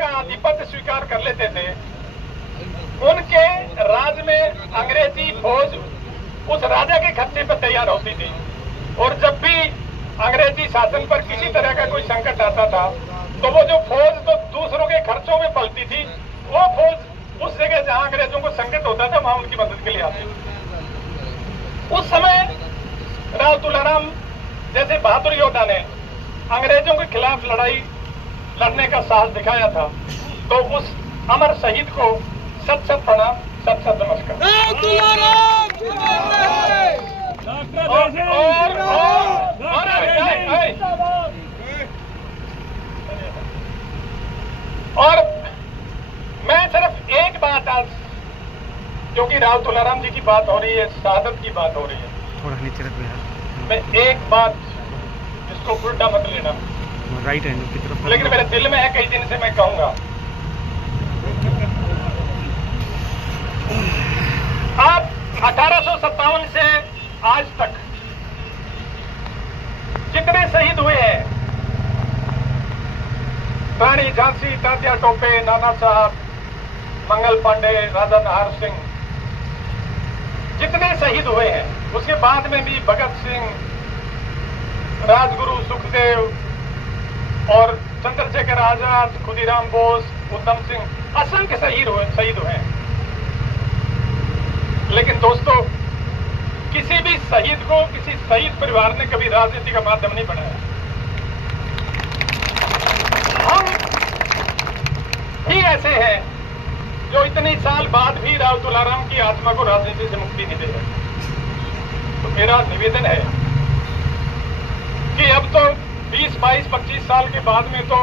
का आधिपत्य स्वीकार कर लेते थे। उनके राज में अंग्रेजी फौज उस राजा के खर्चे पर तैयार होती थी, और जब भी अंग्रेजी शासन पर किसी तरह का कोई संकट आता था तो वो जो फौज तो दूसरों के खर्चों में पलती थी, वो फौज उस जगह जहां अंग्रेजों को संकट होता था वहां उनकी मदद के लिए आती थी। उस समय राव तुलाराम जैसे बहादुर योद्धा ने अंग्रेजों के खिलाफ लड़ाई लड़ने का साहस दिखाया था, तो उस अमर शहीद को सत सत प्रणाम, सत सत नमस्कार। और मैं सिर्फ एक बात आज, क्योंकि राव तुलाराम जी की बात हो रही है, शहादत की बात हो रही है, थोड़ा नीचे रख यार, मैं एक बात, इसको उल्टा मत लेना, राइट हैंड की तरफ, लेकिन मेरे दिल में है, कई दिन से मैं कहूंगा। आप 1857 से आज तक जितने शहीद हुए हैं, रानी झांसी, तात्या टोपे, नाना साहब, मंगल पांडे, राजा नाहर सिंह, जितने शहीद हुए हैं, उसके बाद में भी भगत सिंह, राजगुरु सुखदेव और चंद्रशेखर आजाद, खुदीराम बोस, उधम सिंह, असंख्य शहीद हुए हैं। लेकिन दोस्तों, किसी भी शहीद को, किसी शहीद परिवार ने कभी राजनीति का माध्यम नहीं बनाया। हम ही ऐसे हैं जो इतने साल बाद भी राव तुलाराम की आत्मा को राजनीति से मुक्ति नहीं दे रहे। तो मेरा निवेदन है कि अब तो 20, 22, 25 साल के बाद में तो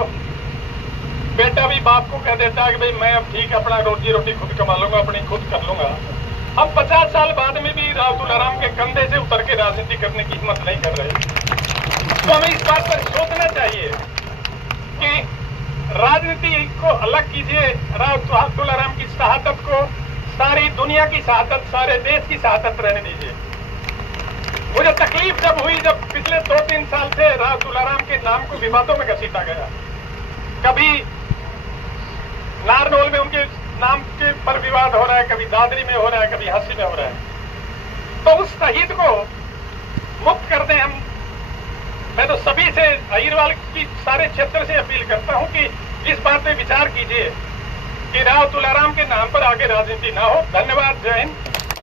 बेटा भी बाप को कह देता है कि भाई मैं अब ठीक अपना रोजी रोटी खुद कमा लूंगा, अपनी खुद कर लूंगा। हम 50 साल बाद में भी राव तुलाराम के कंधे से उतर के राजनीति करने की हिम्मत नहीं कर रहे। तो हमें इस बात पर सोचना चाहिए कि राजनीति को अलग कीजिए, राव तुलाराम की शहादत को सारी दुनिया की शहादत, सारे देश की शहादत रहने दीजिए। मुझे तकलीफ जब हुई, जब पिछले 2-3 साल से राव तुलाराम के नाम को विवादों में घसीटा गया, कभी नारनौल में उनके नाम के पर विवाद हो रहा है, कभी दादरी में हो रहा है, कभी हंसी में हो रहा है, तो उस शहीद को मुक्त कर दें हम। मैं तो सभी से, अहिरवाल की सारे क्षेत्र से अपील करता हूं कि इस बात पे विचार कीजिए कि राव तुलाराम के नाम पर आगे राजनीति ना हो। धन्यवाद, जय हिंद।